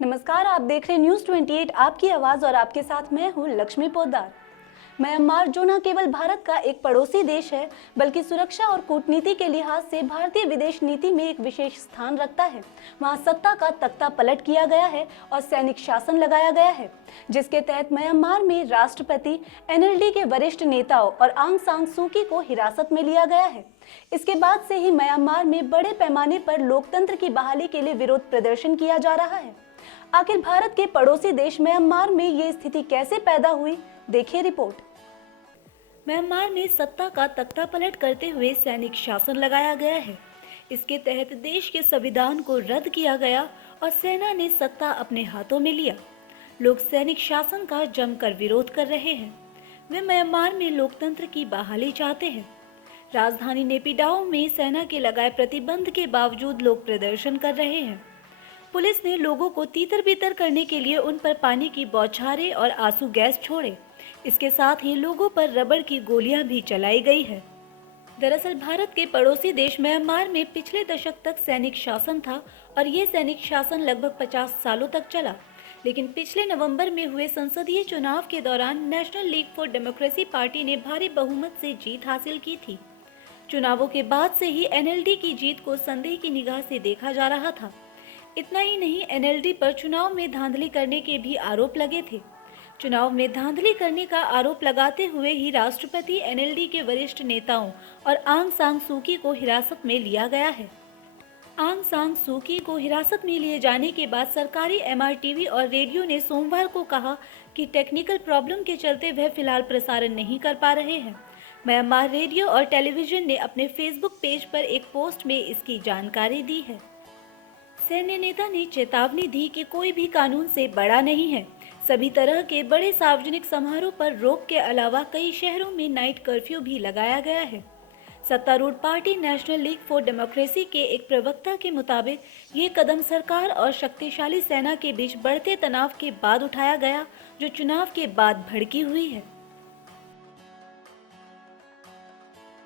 नमस्कार, आप देख रहे हैं न्यूज़ 28 आपकी आवाज़ और आपके साथ मैं हूं लक्ष्मी पोद्दार। म्यांमार जो न केवल भारत का एक पड़ोसी देश है, बल्कि सुरक्षा और कूटनीति के लिहाज से भारतीय विदेश नीति में एक विशेष स्थान रखता है। वहां सत्ता का तख्ता पलट किया गया है और सैनिक शासन लगाया गया है, जिसके तहत म्यांमार में राष्ट्रपति, एनएलडी के वरिष्ठ नेताओं और आंग सान सू की को हिरासत में लिया गया है। इसके बाद से ही म्यांमार में बड़े पैमाने पर लोकतंत्र की बहाली के लिए विरोध प्रदर्शन किया जा रहा है। आखिर भारत के पड़ोसी देश म्यांमार में ये स्थिति कैसे पैदा हुई, देखिए रिपोर्ट। म्यांमार में सत्ता का तख्ता पलट करते हुए सैनिक शासन लगाया गया है। इसके तहत देश के संविधान को रद्द किया गया और सेना ने सत्ता अपने हाथों में लिया। लोग सैनिक शासन का जमकर विरोध कर रहे हैं। वे म्यांमार में लोकतंत्र की बहाली चाहते हैं। राजधानी नेपिडाओ में सेना के लगाए प्रतिबंध के बावजूद लोग प्रदर्शन कर रहे हैं। पुलिस ने लोगों को तीतर बीतर करने के लिए उन पर पानी की बौछारें और आंसू गैस छोड़े। इसके साथ ही लोगों पर रबड़ की गोलियां भी चलाई गई है। दरअसल भारत के पड़ोसी देश म्यांमार में पिछले दशक तक सैनिक शासन था और ये सैनिक शासन लगभग 50 सालों तक चला। लेकिन पिछले नवंबर में हुए संसदीय चुनाव के दौरान national league for democracy party ने भारी बहुमत से जीत हासिल की थी। चुनावों के बाद से ही एनएलडी की जीत को संदेह की निगाह से देखा जा रहा था। इतना ही नहीं, एनएलडी पर चुनाव में धांधली करने के भी आरोप लगे थे। चुनाव में धांधली करने का आरोप लगाते हुए ही राष्ट्रपति, एनएलडी के वरिष्ठ नेताओं और आंग सान सू की को हिरासत में लिया गया है। आंग सान सू की को हिरासत में लिए जाने के बाद सरकारी एमआरटीवी और रेडियो ने सोमवार को कहा कि टेक्निकल प्रॉब्लम के चलते वह फिलहाल प्रसारण नहीं कर पा रहे हैं। म्यांमार रेडियो और टेलीविजन ने अपने फेसबुक पेज पर एक पोस्ट में इसकी जानकारी दी है। सैन्य नेता ने चेतावनी दी कि कोई भी कानून से बड़ा नहीं है। सभी तरह के बड़े सार्वजनिक समारोह पर रोक के अलावा कई शहरों में नाइट कर्फ्यू भी लगाया गया है। सत्तारूढ़ party national league for democracy के एक प्रवक्ता के मुताबिक ये कदम सरकार और शक्तिशाली सेना के बीच बढ़ते तनाव के बाद उठाया गया, जो चुनाव के बाद भड़की हुई है।